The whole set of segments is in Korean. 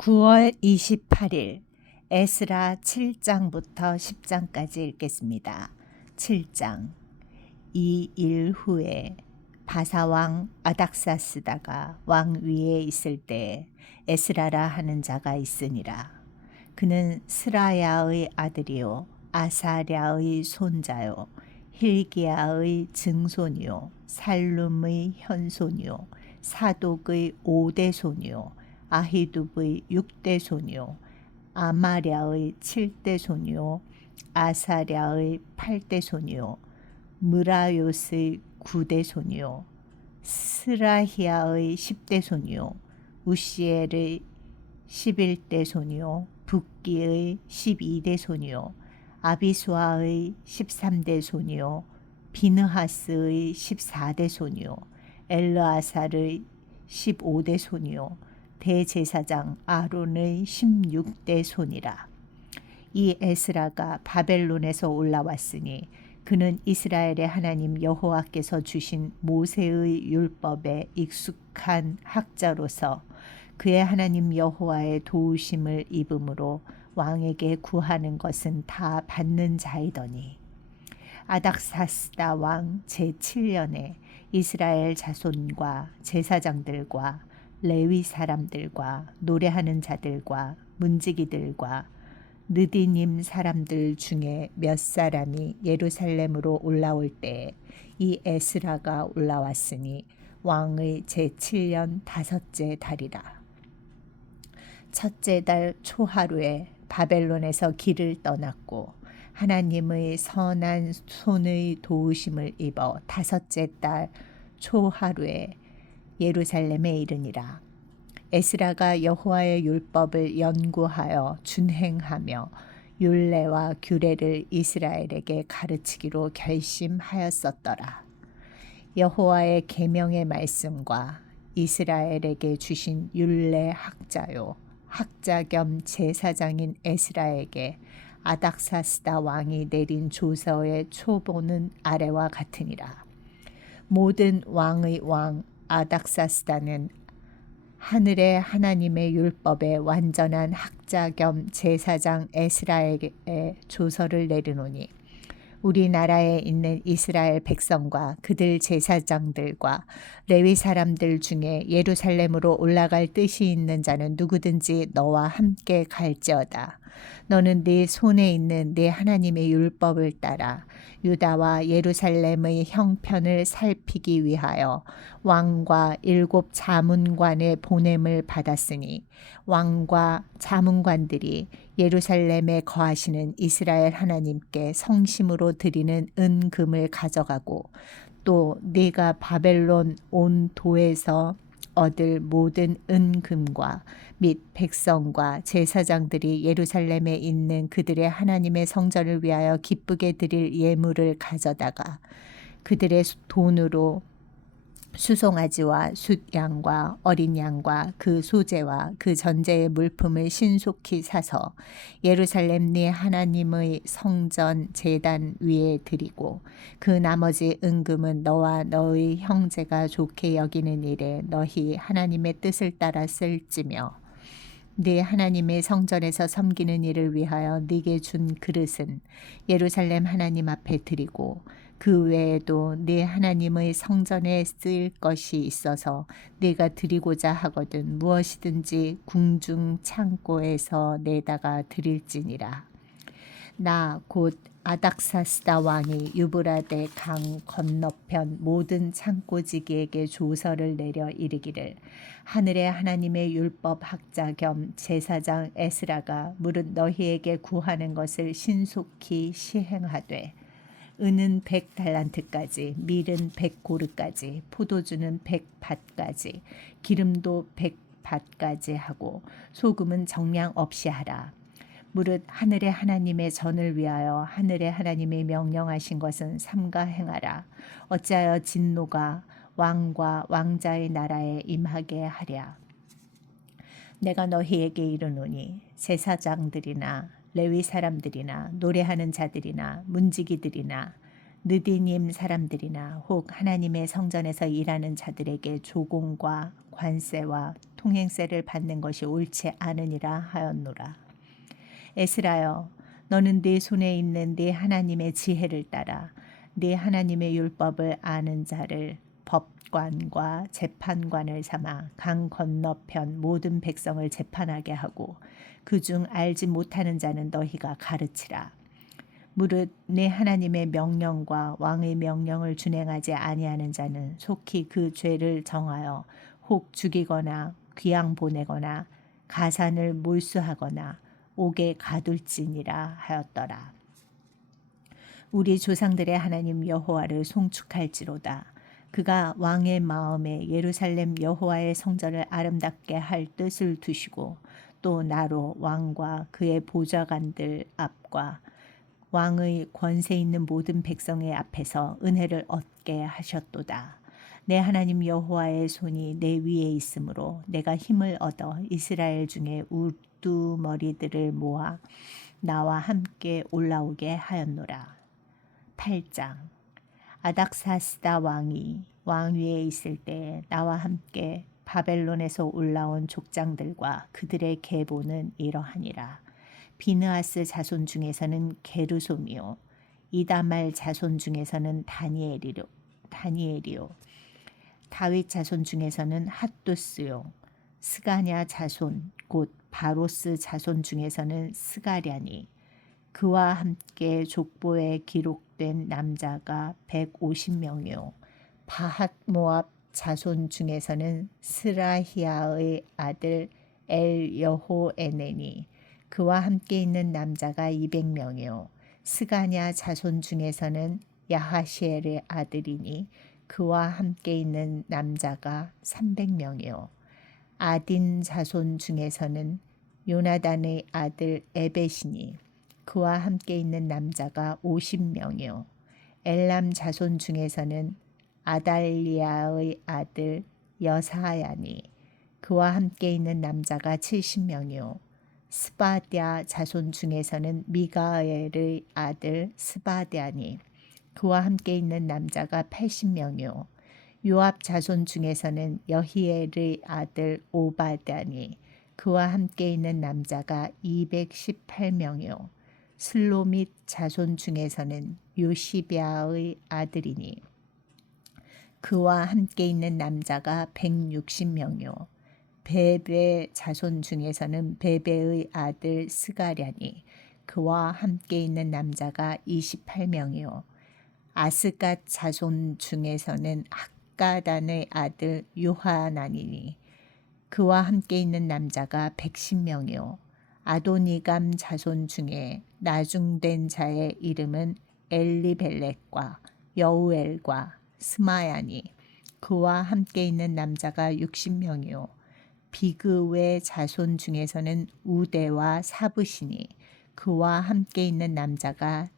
9월 28일 에스라 7장부터 10장까지 읽겠습니다. 7장. 이 일 후에 바사왕 아닥사스다가 왕 위에 있을 때 에스라라 하는 자가 있으니라. 그는 스라야의 아들이요 아사랴의 손자요 힐기야의 증손이요 살룸의 현손이요 사독의 5대 손이요 아히둡의 6대 손이요 아마랴의 7대 손이요 아사랴의 8대 손이요 무라요스의 9대 손이요 스라히야의 10대 손이요 우시엘의 11대 손이요 붓기의 12대 손이요 아비수아의 13대 손이요 비느하스의 14대 손이요 엘르아살의 15대 손이요 대제사장 아론의 16대 손이라. 이 에스라가 바벨론에서 올라왔으니 그는 이스라엘의 하나님 여호와께서 주신 모세의 율법에 익숙한 학자로서 그의 하나님 여호와의 도우심을 입음으로 왕에게 구하는 것은 다 받는 자이더니 아닥사스다 왕 제7년에 이스라엘 자손과 제사장들과 레위 사람들과 노래하는 자들과 문지기들과 느디님 사람들 중에 몇 사람이 예루살렘으로 올라올 때 이 에스라가 올라왔으니 왕의 제7년 5째 달이라. 첫째 달 초하루에 바벨론에서 길을 떠났고 하나님의 선한 손의 도우심을 입어 5째 달 초하루에 예루살렘에 이르니라. 에스라가 여호와의 율법을 연구하여 준행하며 율례와 규례를 이스라엘에게 가르치기로 결심하였었더라. 여호와의 계명의 말씀과 이스라엘에게 주신 율례 학자요 학자 겸 제사장인 에스라에게 아닥사스다 왕이 내린 조서의 초본은 아래와 같으니라. 모든 왕의 왕 아닥사스다는 하늘의 하나님의 율법의 완전한 학자 겸 제사장 에스라에게 조서를 내리노니 우리나라에 있는 이스라엘 백성과 그들 제사장들과 레위 사람들 중에 예루살렘으로 올라갈 뜻이 있는 자는 누구든지 너와 함께 갈지어다. 너는 네 손에 있는 네 하나님의 율법을 따라 유다와 예루살렘의 형편을 살피기 위하여 왕과 7 자문관의 보냄을 받았으니 왕과 자문관들이 예루살렘에 거하시는 이스라엘 하나님께 성심으로 드리는 은금을 가져가고 또 네가 바벨론 온 도에서 얻을 모든 은금과 및 백성과 제사장들이 예루살렘에 있는 그들의 하나님의 성전을 위하여 기쁘게 드릴 예물을 가져다가 그들의 돈으로 수송아지와 숫양과 어린 양과 그 소재와 그 전제의 물품을 신속히 사서 예루살렘 네 하나님의 성전 제단 위에 드리고 그 나머지 은금은 너와 너의 형제가 좋게 여기는 일에 너희 하나님의 뜻을 따라 쓸지며 네 하나님의 성전에서 섬기는 일을 위하여 네게 준 그릇은 예루살렘 하나님 앞에 드리고 그 외에도 네 하나님의 성전에 쓰일 것이 있어서 네가 드리고자 하거든 무엇이든지 궁중 창고에서 내다가 드릴지니라. 나 곧 아닥사스다 왕이 유브라데 강 건너편 모든 창고지기에게 조서를 내려 이르기를 하늘의 하나님의 율법 학자 겸 제사장 에스라가 무릇 너희에게 구하는 것을 신속히 시행하되 은은 100달란트까지, 밀은 100고르까지, 포도주는 100밭까지, 기름도 100밭까지 하고 소금은 정량 없이 하라. 무릇 하늘의 하나님의 전을 위하여 하늘의 하나님이 명령하신 것은 삼가 행하라. 어찌하여 진노가 왕과 왕자의 나라에 임하게 하랴. 내가 너희에게 이르노니 제사장들이나 레위 사람들이나 노래하는 자들이나 문지기들이나 느디님 사람들이나 혹 하나님의 성전에서 일하는 자들에게 조공과 관세와 통행세를 받는 것이 옳지 않으니라 하였노라. 에스라여, 너는 네 손에 있는 네 하나님의 지혜를 따라 네 하나님의 율법을 아는 자를 법관과 재판관을 삼아 강 건너편 모든 백성을 재판하게 하고 그중 알지 못하는 자는 너희가 가르치라. 무릇 내 하나님의 명령과 왕의 명령을 준행하지 아니하는 자는 속히 그 죄를 정하여 혹 죽이거나 귀양 보내거나 가산을 몰수하거나 옥에 가둘지니라 하였더라. 우리 조상들의 하나님 여호와를 송축할지로다. 그가 왕의 마음에 예루살렘 여호와의 성전을 아름답게 할 뜻을 두시고 또 나로 왕과 그의 보좌관들 앞과 왕의 권세 있는 모든 백성의 앞에서 은혜를 얻게 하셨도다. 내 하나님 여호와의 손이 내 위에 있으므로 내가 힘을 얻어 이스라엘 중에 우두머리들을 모아 나와 함께 올라오게 하였노라. 8장. 아닥사스다 왕이 왕위에 있을 때 나와 함께 바벨론에서 올라온 족장들과 그들의 계보는 이러하니라. 비느하스 자손 중에서는 게르솜이요 이다말 자손 중에서는 다니엘이요 다윗 자손 중에서는 핫두스요 스가냐 자손 곧 바로스 자손 중에서는 스가랴니 그와 함께 족보에 기록된 남자가 150명이요 바핫 모압 자손 중에서는 스라히아의 아들 엘여호에네니 그와 함께 있는 남자가 200명이요 스가냐 자손 중에서는 야하시엘의 아들이니 그와 함께 있는 남자가 300명이요 아딘 자손 중에서는 요나단의 아들 에벳이니 그와 함께 있는 남자가 50명이요 엘람 자손 중에서는 아달리아의 아들 여사야니 그와 함께 있는 남자가 70명이요 스바랴 자손 중에서는 미가엘의 아들 스바랴니 그와 함께 있는 남자가 80명이요 요압 자손 중에서는 여히엘의 아들 오바다니 그와 함께 있는 남자가 218명이요 슬로밋 자손 중에서는 요시비아의 아들이니 그와 함께 있는 남자가 160명이요 베베 자손 중에서는 베베의 아들 스가랴니 그와 함께 있는 남자가 28명이요 아스갓 자손 중에서는 학가단의 아들 요하나니니 그와 함께 있는 남자가 110명이요 아도니감 자손 중에 나중된 자의 이름은 엘리벨렉과 여우엘과 스마야니 그와 함께 있는 남자가 60명이요 비그의 자손 중에서는 우대와 사부시니 그와 함께 있는 남자가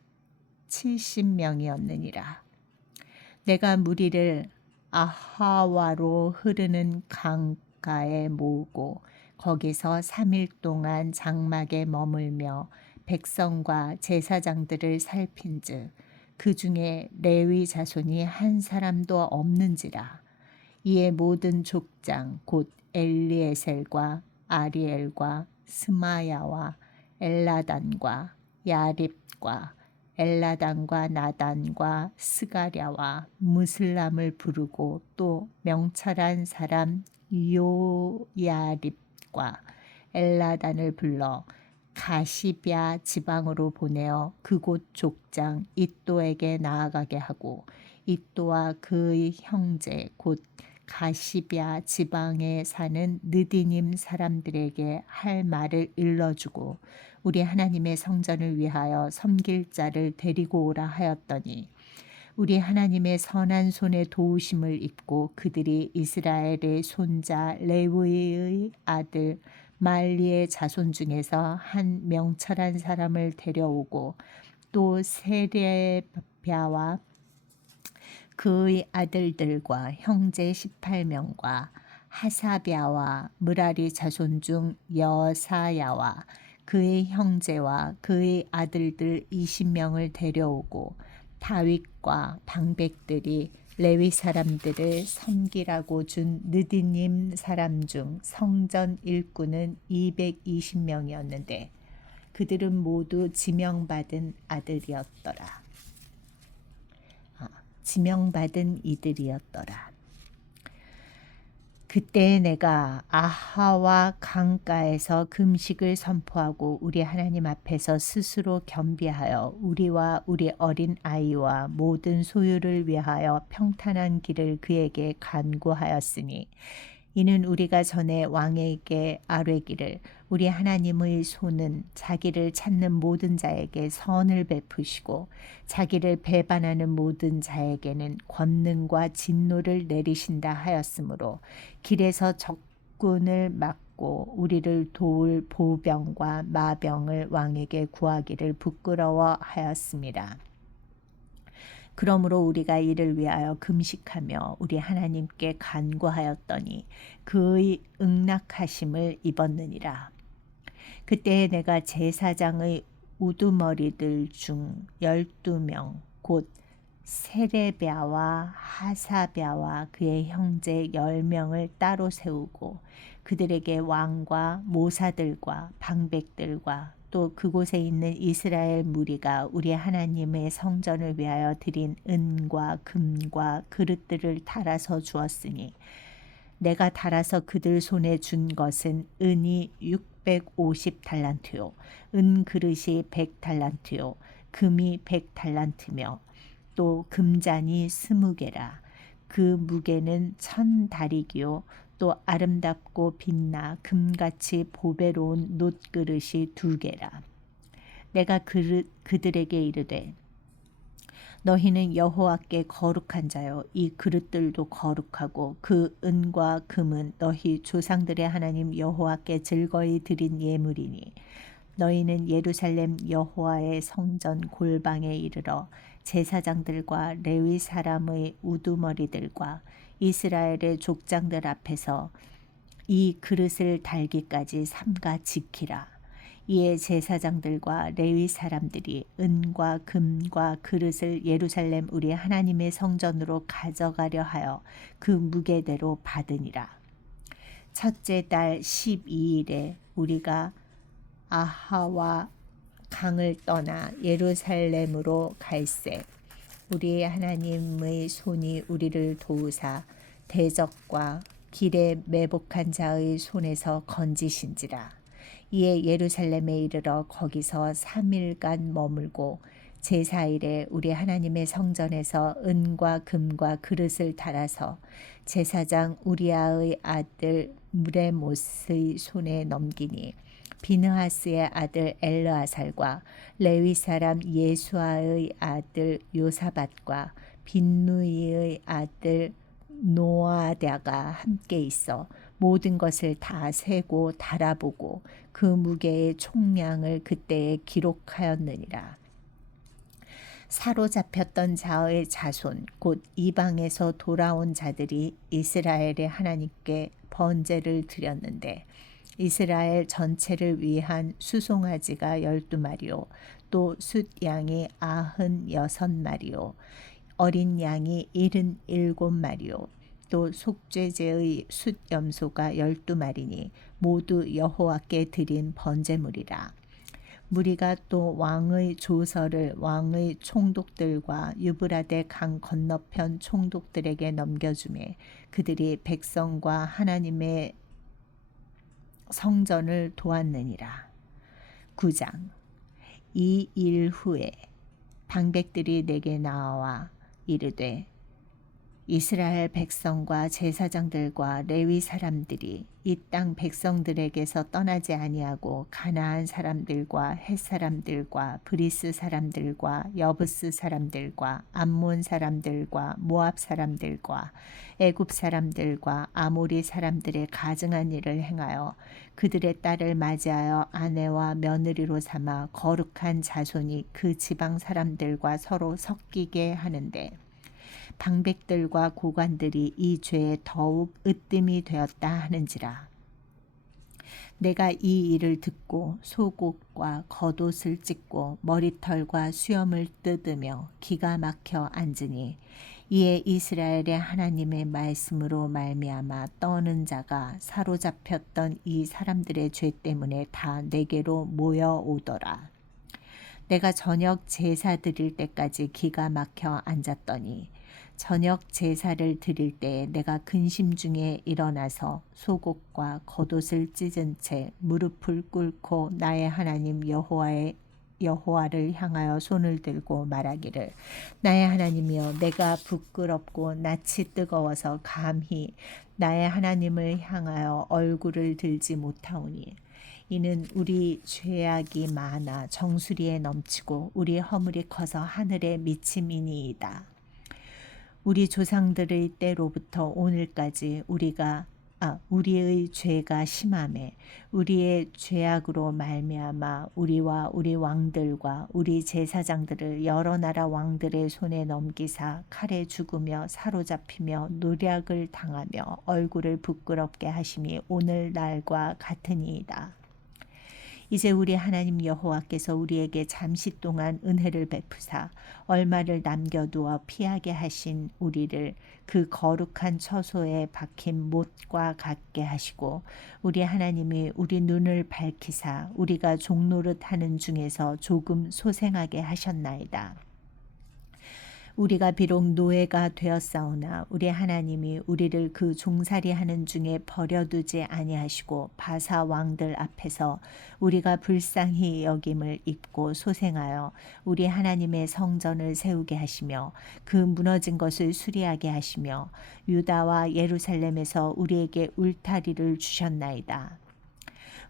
70명이었느니라. 내가 무리를 아하와로 흐르는 강가에 모으고 거기서 3일 동안 장막에 머물며 백성과 제사장들을 살핀즉 그 중에 레위 자손이 한 사람도 없는지라. 이에 모든 족장 곧 엘리에셀과 아리엘과 스마야와 엘라단과 야립과 엘라단과 나단과 스가랴와 무슬람을 부르고 또 명철한 사람 요야립과 엘라단을 불러 가시뱏 지방으로 보내어 그곳 족장 잇도에게 나아가게 하고 잇도와 그의 형제 곧 가시뱏 지방에 사는 느디님 사람들에게 할 말을 일러주고 우리 하나님의 성전을 위하여 섬길 자를 데리고 오라 하였더니 우리 하나님의 선한 손의 도우심을 입고 그들이 이스라엘의 손자 레위의 아들 말리의 자손 중에서 한 명철한 사람을 데려오고 또 세레비아와 그의 아들들과 형제 18명과 하사비아와 무라리 자손 중 여사야와 그의 형제와 그의 아들들 20명을 데려오고 다윗과 방백들이 레위 사람들을 섬기라고 준 느디님 사람 중 성전 일꾼은 220명이었는데 그들은 모두 지명받은 아들이었더라. 지명받은 이들이었더라. 그때 내가 아하와 강가에서 금식을 선포하고 우리 하나님 앞에서 스스로 겸비하여 우리와 우리 어린 아이와 모든 소유를 위하여 평탄한 길을 그에게 간구하였으니 이는 우리가 전에 왕에게 아뢰기를 우리 하나님의 손은 자기를 찾는 모든 자에게 선을 베푸시고 자기를 배반하는 모든 자에게는 권능과 진노를 내리신다 하였으므로 길에서 적군을 막고 우리를 도울 보병과 마병을 왕에게 구하기를 부끄러워하였습니다. 그러므로 우리가 이를 위하여 금식하며 우리 하나님께 간구하였더니 그의 응낙하심을 입었느니라. 그때 내가 제사장의 우두머리들 중 12명 곧 세레비아와 하사비아와 그의 형제 10명을 따로 세우고 그들에게 왕과 모사들과 방백들과 또 그곳에 있는 이스라엘 무리가 우리 하나님의 성전을 위하여 드린 은과 금과 그릇들을 달아서 주었으니 내가 달아서 그들 손에 준 것은 은이 650달란트요 은 그릇이 100달란트요 금이 100달란트며 또 금잔이 20개라 그 무게는 1000다리기요 또 아름답고 빛나 금같이 보배로운 놋그릇이 2개라. 내가 그들에게 이르되 너희는 여호와께 거룩한 자요 이 그릇들도 거룩하고 그 은과 금은 너희 조상들의 하나님 여호와께 즐거이 드린 예물이니 너희는 예루살렘 여호와의 성전 골방에 이르러 제사장들과 레위 사람의 우두머리들과 이스라엘의 족장들 앞에서 이 그릇을 달기까지 삼가 지키라. 이에 제사장들과 레위 사람들이 은과 금과 그릇을 예루살렘 우리 하나님의 성전으로 가져가려 하여 그 무게대로 받으니라. 첫째 달 12일에 우리가 아하와 강을 떠나 예루살렘으로 갈새 우리 하나님의 손이 우리를 도우사 대적과 길에 매복한 자의 손에서 건지신지라. 이에 예루살렘에 이르러 거기서 3일간 머물고 제4일에 우리 하나님의 성전에서 은과 금과 그릇을 달아서 제사장 우리아의 아들 무레못의 손에 넘기니 비느하스의 아들 엘르아살과 레위 사람 예수아의 아들 요사밧과 빈누이의 아들 노아랴가 함께 있어 모든 것을 다 세고 달아보고 그 무게의 총량을 그때에 기록하였느니라. 사로잡혔던 자의 자손 곧 이방에서 돌아온 자들이 이스라엘의 하나님께 번제를 드렸는데 이스라엘 전체를 위한 수송아지가 12마리요 또 숫양이 96마리요 어린 양이 77마리요 또 속죄제의 숫염소가 12마리니 모두 여호와께 드린 번제물이라. 무리가 또 왕의 조서를 왕의 총독들과 유브라데 강 건너편 총독들에게 넘겨주매 그들이 백성과 하나님의 성전을 도왔느니라. 9장. 이 일 후에 방백들이 내게 나와 이르되 이스라엘 백성과 제사장들과 레위 사람들이 이 땅 백성들에게서 떠나지 아니하고 가나안 사람들과 헷 사람들과 브리스 사람들과 여부스 사람들과 암몬 사람들과 모압 사람들과 애굽 사람들과 아모리 사람들의 가증한 일을 행하여 그들의 딸을 맞이하여 아내와 며느리로 삼아 거룩한 자손이 그 지방 사람들과 서로 섞이게 하는데 방백들과 고관들이 이 죄에 더욱 으뜸이 되었다 하는지라. 내가 이 일을 듣고 속옷과 겉옷을 찢고 머리털과 수염을 뜯으며 기가 막혀 앉으니 이에 이스라엘의 하나님의 말씀으로 말미암아 떠는 자가 사로잡혔던 이 사람들의 죄 때문에 다 내게로 모여오더라. 내가 저녁 제사 드릴 때까지 기가 막혀 앉았더니 저녁 제사를 드릴 때에 내가 근심 중에 일어나서 속옷과 겉옷을 찢은 채 무릎을 꿇고 나의 하나님 여호와를 향하여 손을 들고 말하기를 나의 하나님이여 내가 부끄럽고 낯이 뜨거워서 감히 나의 하나님을 향하여 얼굴을 들지 못하오니 이는 우리 죄악이 많아 정수리에 넘치고 우리 허물이 커서 하늘에 미침이니이다. 우리 조상들의 때로부터 오늘까지 우리의 죄가 심하매 우리의 죄악으로 말미암아 우리와 우리 왕들과 우리 제사장들을 여러 나라 왕들의 손에 넘기사 칼에 죽으며 사로잡히며 노략을 당하며 얼굴을 부끄럽게 하심이 오늘날과 같으니이다. 이제 우리 하나님 여호와께서 우리에게 잠시 동안 은혜를 베푸사 얼마를 남겨두어 피하게 하신 우리를 그 거룩한 처소에 박힌 못과 같게 하시고 우리 하나님이 우리 눈을 밝히사 우리가 종노릇 하는 중에서 조금 소생하게 하셨나이다. 우리가 비록 노예가 되었사오나 우리 하나님이 우리를 그 종살이하는 중에 버려두지 아니하시고 바사 왕들 앞에서 우리가 불쌍히 여김을 입고 소생하여 우리 하나님의 성전을 세우게 하시며 그 무너진 것을 수리하게 하시며 유다와 예루살렘에서 우리에게 울타리를 주셨나이다.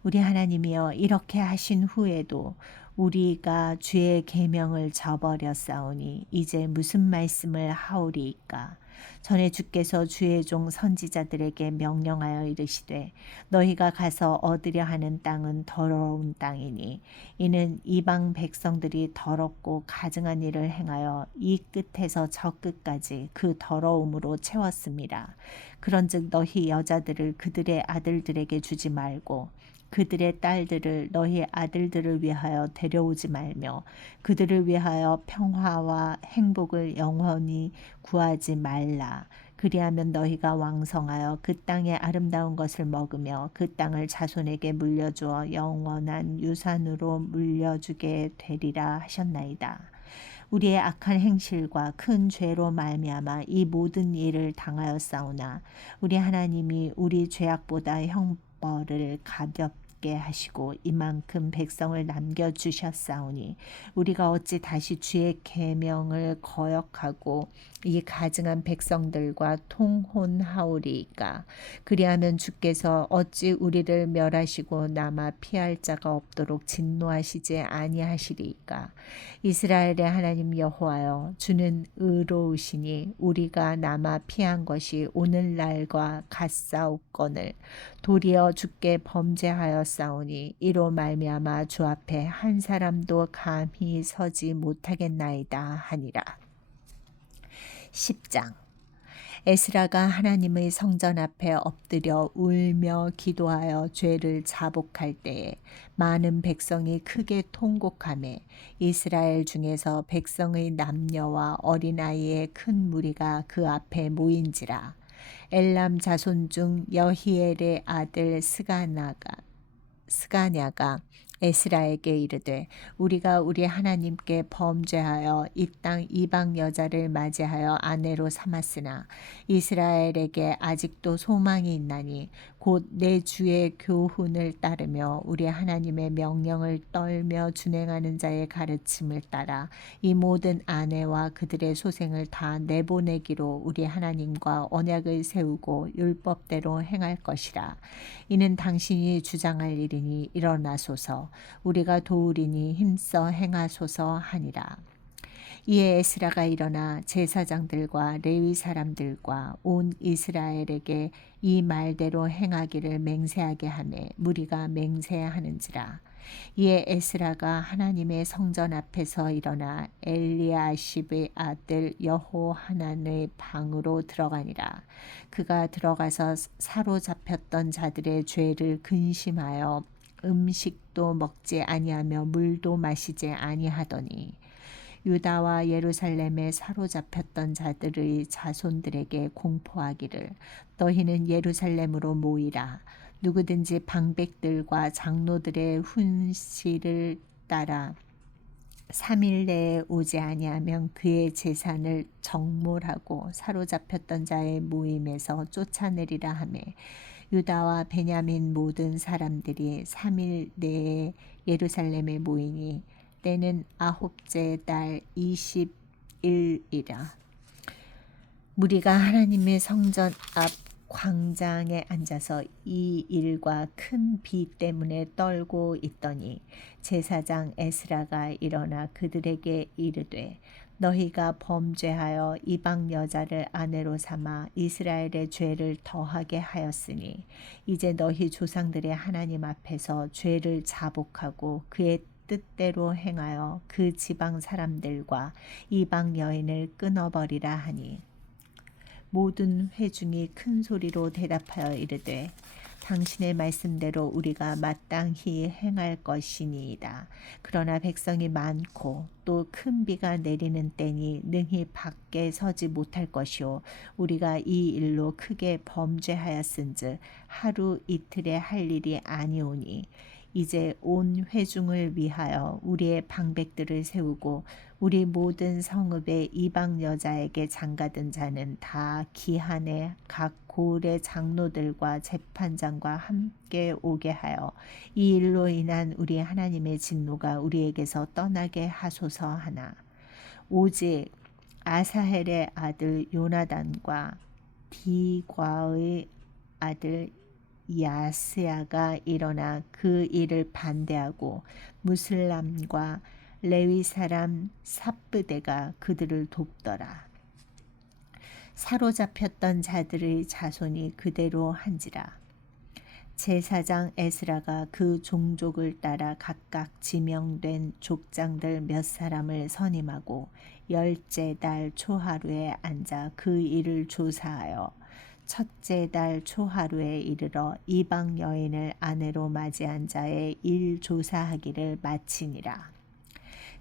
우리 하나님이여 이렇게 하신 후에도 우리가 주의 계명을 저버렸사오니 이제 무슨 말씀을 하오리이까. 전에 주께서 주의 종 선지자들에게 명령하여 이르시되 너희가 가서 얻으려 하는 땅은 더러운 땅이니 이는 이방 백성들이 더럽고 가증한 일을 행하여 이 끝에서 저 끝까지 그 더러움으로 채웠습니다. 그런즉 너희 여자들을 그들의 아들들에게 주지 말고 그들의 딸들을 너희 아들들을 위하여 데려오지 말며 그들을 위하여 평화와 행복을 영원히 구하지 말라. 그리하면 너희가 왕성하여 그 땅의 아름다운 것을 먹으며 그 땅을 자손에게 물려주어 영원한 유산으로 물려주게 되리라 하셨나이다. 우리의 악한 행실과 큰 죄로 말미암아 이 모든 일을 당하였사오나 우리 하나님이 우리 죄악보다 형벌을 가볍게 하시고 이만큼 백성을 남겨주셨사오니 우리가 어찌 다시 주의 계명을 거역하고 이 가증한 백성들과 통혼하오리이까. 그리하면 주께서 어찌 우리를 멸하시고 남아 피할 자가 없도록 진노하시지 아니하시리이까. 이스라엘의 하나님 여호와여 주는 의로우시니 우리가 남아 피한 것이 오늘날과 같사옵거늘 도리어 주께 범죄하였사오니 이로 말미암아 주 앞에 한 사람도 감히 서지 못하겠나이다 하니라. 10장 에스라가 하나님의 성전 앞에 엎드려 울며 기도하여 죄를 자복할 때에 많은 백성이 크게 통곡하며 이스라엘 중에서 백성의 남녀와 어린아이의 큰 무리가 그 앞에 모인지라. 엘람 자손 중 여히엘의 아들 스가냐가 에스라에게 이르되 우리가 우리 하나님께 범죄하여 이 땅 이방 여자를 맞이하여 아내로 삼았으나 이스라엘에게 아직도 소망이 있나니 곧 내 주의 교훈을 따르며 우리 하나님의 명령을 떨며 준행하는 자의 가르침을 따라 이 모든 아내와 그들의 소생을 다 내보내기로 우리 하나님과 언약을 세우고 율법대로 행할 것이라. 이는 당신이 주장할 일이니 일어나소서 우리가 도우리니 힘써 행하소서 하니라. 이에 에스라가 일어나 제사장들과 레위 사람들과 온 이스라엘에게 이 말대로 행하기를 맹세하게 하매 무리가 맹세하는지라. 이에 에스라가 하나님의 성전 앞에서 일어나 엘리아십의 아들 여호하난의 방으로 들어가니라. 그가 들어가서 사로잡혔던 자들의 죄를 근심하여 음식도 먹지 아니하며 물도 마시지 아니하더니 유다와 예루살렘에 사로잡혔던 자들의 자손들에게 공포하기를 너희는 예루살렘으로 모이라. 누구든지 방백들과 장로들의 훈시를 따라 3일 내에 오지 아니하면 그의 재산을 정몰하고 사로잡혔던 자의 모임에서 쫓아내리라 하며 유다와 베냐민 모든 사람들이 3일 내에 예루살렘에 모이니 때는 9째 달 20일이라. 무리가 하나님의 성전 앞 광장에 앉아서 이 일과 큰 비 때문에 떨고 있더니 제사장 에스라가 일어나 그들에게 이르되 너희가 범죄하여 이방 여자를 아내로 삼아 이스라엘의 죄를 더하게 하였으니 이제 너희 조상들의 하나님 앞에서 죄를 자복하고 그의 뜻대로 행하여 그 지방 사람들과 이방 여인을 끊어버리라 하니 모든 회중이 큰 소리로 대답하여 이르되 당신의 말씀대로 우리가 마땅히 행할 것이니이다. 그러나 백성이 많고 또 큰 비가 내리는 때니 능히 밖에 서지 못할 것이요 우리가 이 일로 크게 범죄하였은즉 하루 이틀에 할 일이 아니오니 이제 온 회중을 위하여 우리의 방백들을 세우고 우리 모든 성읍의 이방 여자에게 장가든 자는 다 기한에 각 고을의 장로들과 재판장과 함께 오게 하여 이 일로 인한 우리 하나님의 진노가 우리에게서 떠나게 하소서 하나 오직 아사헬의 아들 요나단과 디과의 아들 야스야가 일어나 그 일을 반대하고 무슬람과 레위 사람 삽브데가 그들을 돕더라. 사로잡혔던 자들의 자손이 그대로 한지라. 제사장 에스라가 그 종족을 따라 각각 지명된 족장들 몇 사람을 선임하고 10째 달 초하루에 앉아 그 일을 조사하여 첫째 달 초하루에 이르러 이방 여인을 아내로 맞이한 자의 일 조사하기를 마치니라.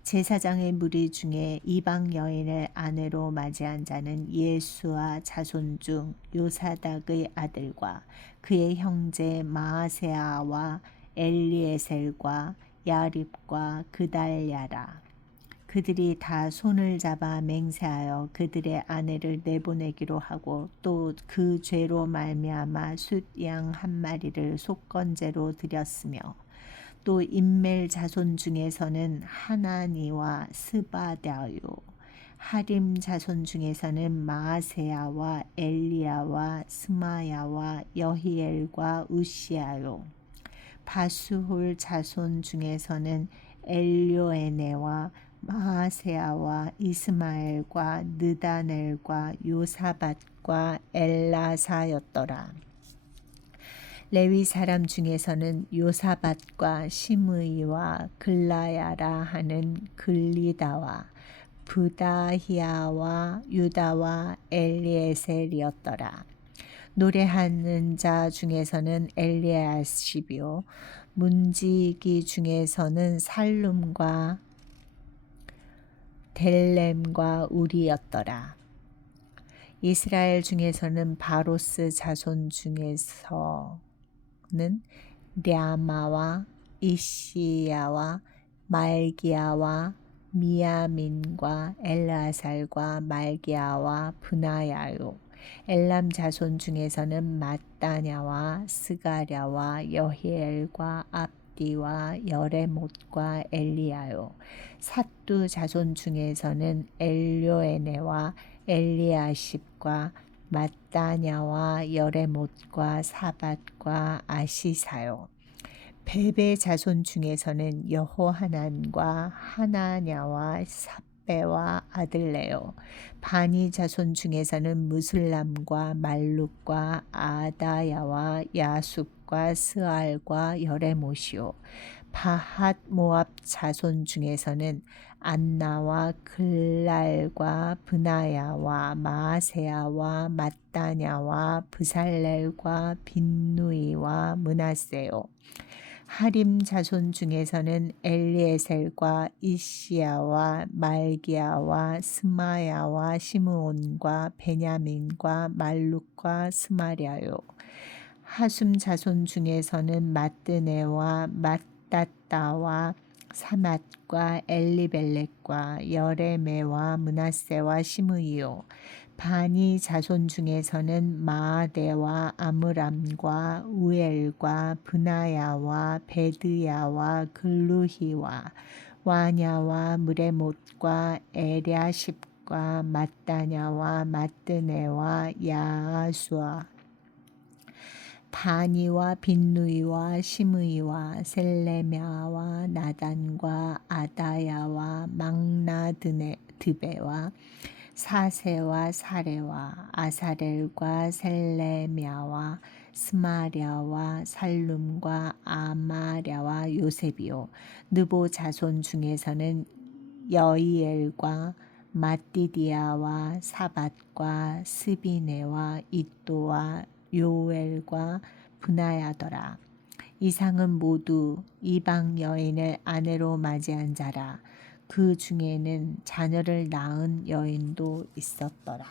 제사장의 무리 중에 이방 여인을 아내로 맞이한 자는 예수와 자손 중 요사닥의 아들과 그의 형제 마아세아와 엘리에셀과 야립과 그달랴라. 그들이 다 손을 잡아 맹세하여 그들의 아내를 내보내기로 하고 또 그 죄로 말미암아 숫양 한 마리를 속건제로 드렸으며 또 임멜 자손 중에서는 하나니와 스바다요 하림 자손 중에서는 마아세야와 엘리야와 스마야와 여히엘과 우시아요 바수홀 자손 중에서는 엘료에네와 마아세야와 이스마엘과 느다넬과 요사밧과 엘라사였더라. 레위 사람 중에서는 요사밧과 시므이와 글라야라 하는 글리다와 부다히야와 유다와 엘리에셀이었더라. 노래하는 자 중에서는 엘리아십이요 문지기 중에서는 살룸과 델렘과 우리였더라. 이스라엘 중에서는 바로스 자손 중에서는 랴마와 이시야와 말기야와 미야민과 엘라살과 말기야와 브나야요 엘람 자손 중에서는 마따냐와 스가랴와 여히엘과 압디와 여레못과 엘리야요 삿두 자손 중에서는 엘료에네와 엘리아십과 마따냐와 여레못과 사밧과 아시사요 베베 자손 중에서는 여호하난과 하나냐와 랍베와 아들레요. 바니 자손 중에서는 무슬람과 말룩과 아다야와 야숙과 스알과 여레못이요. 바핫 모압 자손 중에서는 안나와 글랄과 브나야와 마세야와 mat다냐와 브살렐과 빈누이와 므낫세요. 하림 자손 중에서는 엘리에셀과 이시야와 말기야와 스마야와 시므온과 베냐민과 말룩과 스마랴요. 하숨 자손 중에서는 마뜨네와 mat다따와 사맛과 엘리벨렉과 여레메와 므낫세와 시므이요. 바니 자손 중에서는 마아데와 아므람과 우엘과 브나야와 베드야와 글루히와 와냐와 무레못과 에랴십과 mat다냐와 마뜨네와 야아수아. 바니와 빈누이와 시므이와 셀레мя와 나단과 아다야와 막나드베와 사세와 사레와 아사렐과 셀레мя와 스마랴와 살룸과 아마랴와 요셉이요. 느보 자손 중에서는 여이엘과 마띠디아와 사밧과 스비네와 이또와 요엘과 브나야더라. 이상은 모두 이방 여인을 아내로 맞이한 자라. 그 중에는 자녀를 낳은 여인도 있었더라.